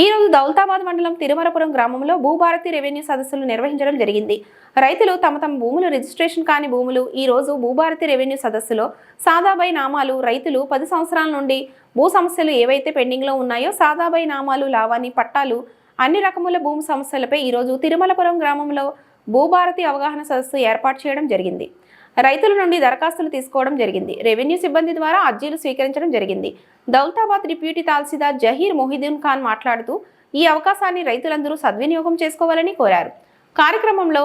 ఈ రోజు దౌలతాబాద్ మండలం తిరుమలపురం గ్రామంలో భూభారతి రెవెన్యూ సదస్సులు నిర్వహించడం జరిగింది. రైతులు తమ భూములు రిజిస్ట్రేషన్ కాని భూములు ఈ రోజు భూభారతి రెవెన్యూ సదస్సులో సాదాబై నామాలు రైతులు 10 సంవత్సరాల నుండి భూ సమస్యలు ఏవైతే పెండింగ్ లో ఉన్నాయో సాదాబై నామాలు లావాణి పట్టాలు అన్ని రకముల భూమి సమస్యలపై ఈ రోజు తిరుమలపురం గ్రామంలో భూభారతి అవగాహన సదస్సు ఏర్పాటు చేయడం జరిగింది. రైతుల నుండి దరఖాస్తులు తీసుకోవడం జరిగింది. రెవెన్యూ సిబ్బంది ద్వారా అర్జీలు స్వీకరించడం జరిగింది. దౌలతాబాద్ డిప్యూటీ తహసీల్దార్ జహీర్ మొహిద్దీన్ ఖాన్ మాట్లాడుతూ ఈ అవకాశాన్ని రైతులందరూ సద్వినియోగం చేసుకోవాలని కోరారు. కార్యక్రమంలో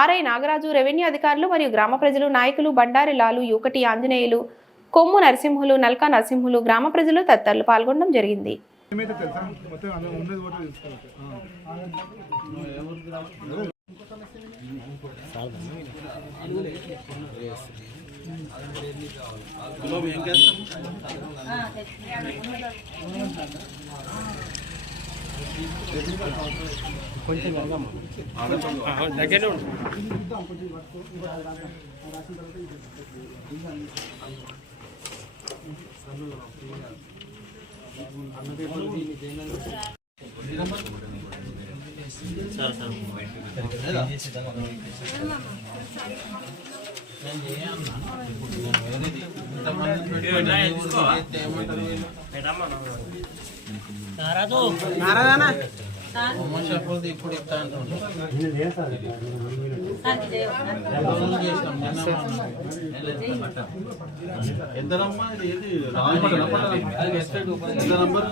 ఆర్ఐ నాగరాజు, రెవెన్యూ అధికారులు మరియు గ్రామ ప్రజలు, నాయకులు బండారి లాలు, యూకటి ఆంజనేయులు, కొమ్ము నరసింహులు, నల్కా నరసింహులు, గ్రామ ప్రజలు తదితరులు పాల్గొనడం జరిగింది. కొంచెం దగ్గర ఇప్పుడు ఎంతనమ్మా ఎంత నంబర్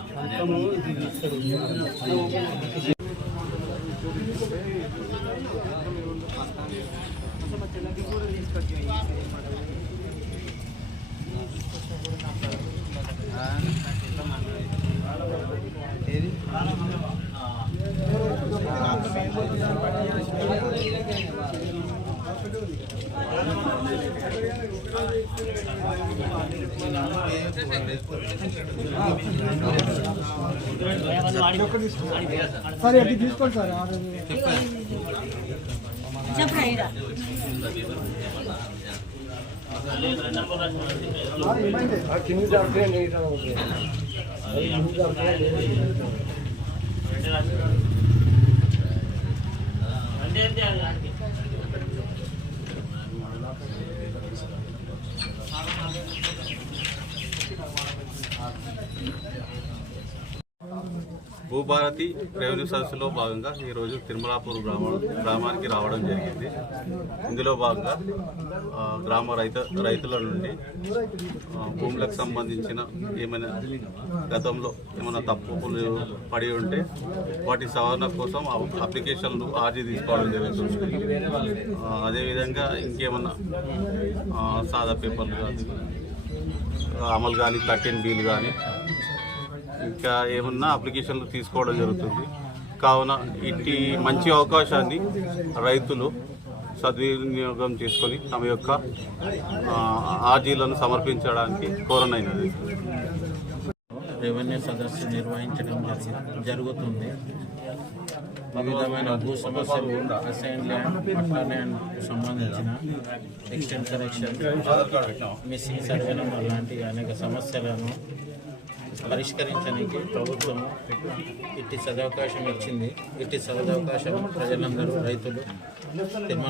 సరే అది తీసుకోండి సార్. భూభారతి రెవెన్యూ సదస్సులో భాగంగా ఈరోజు తిరుమలాపూర్ గ్రామానికి రావడం జరిగింది. ఇందులో భాగంగా గ్రామ రైతుల నుండి భూములకు సంబంధించిన ఏమైనా గతంలో ఏమైనా తప్పులు పడి ఉంటే వాటి సవరణ కోసం అప్లికేషన్లు ఆర్జీ తీసుకోవడం జరుగుతుంది. అదేవిధంగా ఇంకేమన్నా సాదా పేపర్లు కానీ అమలు కానీ 13B కానీ ఇంకా ఏమన్నా అప్లికేషన్లు తీసుకోవడం జరుగుతుంది. కావున ఇట్టి మంచి అవకాశాన్ని రైతులు సద్వినియోగం చేసుకొని తమ యొక్క ఆర్జీలను సమర్పించడానికి కోరనైనది. రెవెన్యూ సదస్సు నిర్వహించడం జరుగుతుంది. వివిధమైన భూ సమస్యలు, అసైన్ ల్యాండ్, పట్టా ల్యాండ్కు సంబంధించిన extent correction, missing survey number లాంటి అనేక సమస్యలను పరిష్కరించడానికి ప్రభుత్వం ఇట్టి సదవకాశం ఇచ్చింది. ఇట్టి సదవకాశం ప్రజలందరూ రైతులు